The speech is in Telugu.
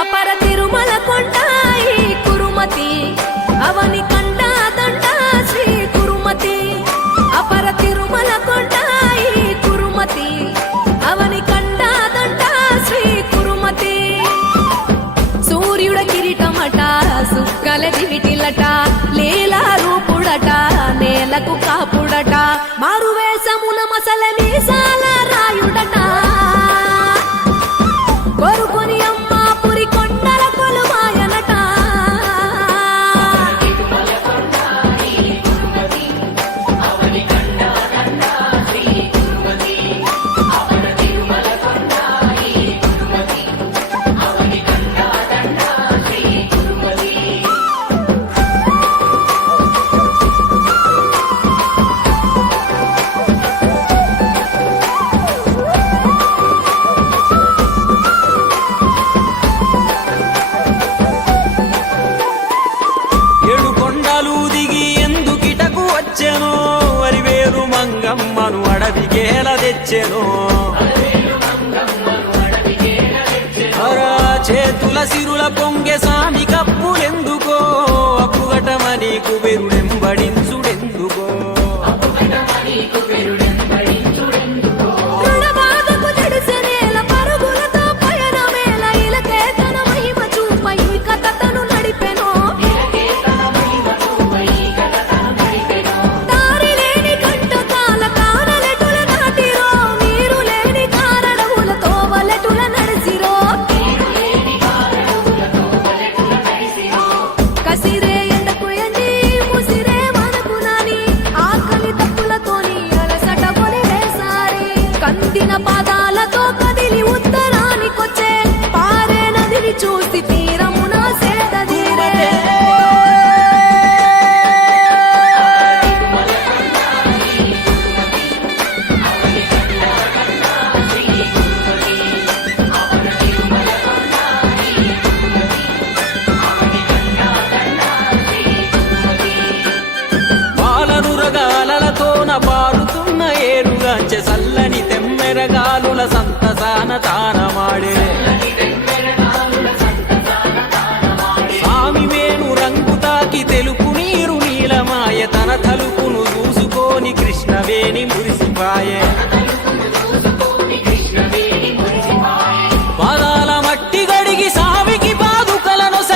అపర తిరుమల కొండాయి కురుమతి అవని కండా దండ శ్రీ కురుమతి అపర తిరుమల కొండాయి కురుమతి అవని కండా దండ శ్రీ కురుమతి సూర్యుడ కిరీటమట సుక్కల దివిటిలట లీలా రూపుడట నేలకు కాపుడట మారువేషమున మసల మీసాల రాయుడట కొరుకొని అమ్మాపురి కొండల కొలువాయనట మంగమ్మను అడవికేల తెచ్చెను చేతుల సిరుల పొంగె సామి కప్పులెందుకో అప్పుగటమని కుబెరుడెంబడించుడెందుకో కందిన పాదాలతో కదిలి ఉత్తరానికొచ్చే పారే నదిని చూసి తీరమున సేదీరే పాలనురగాలతోన పారుతున్న ఏరుగాంచె సల్లని తెమ్మెరగాలుల సంతసాన తానమాడే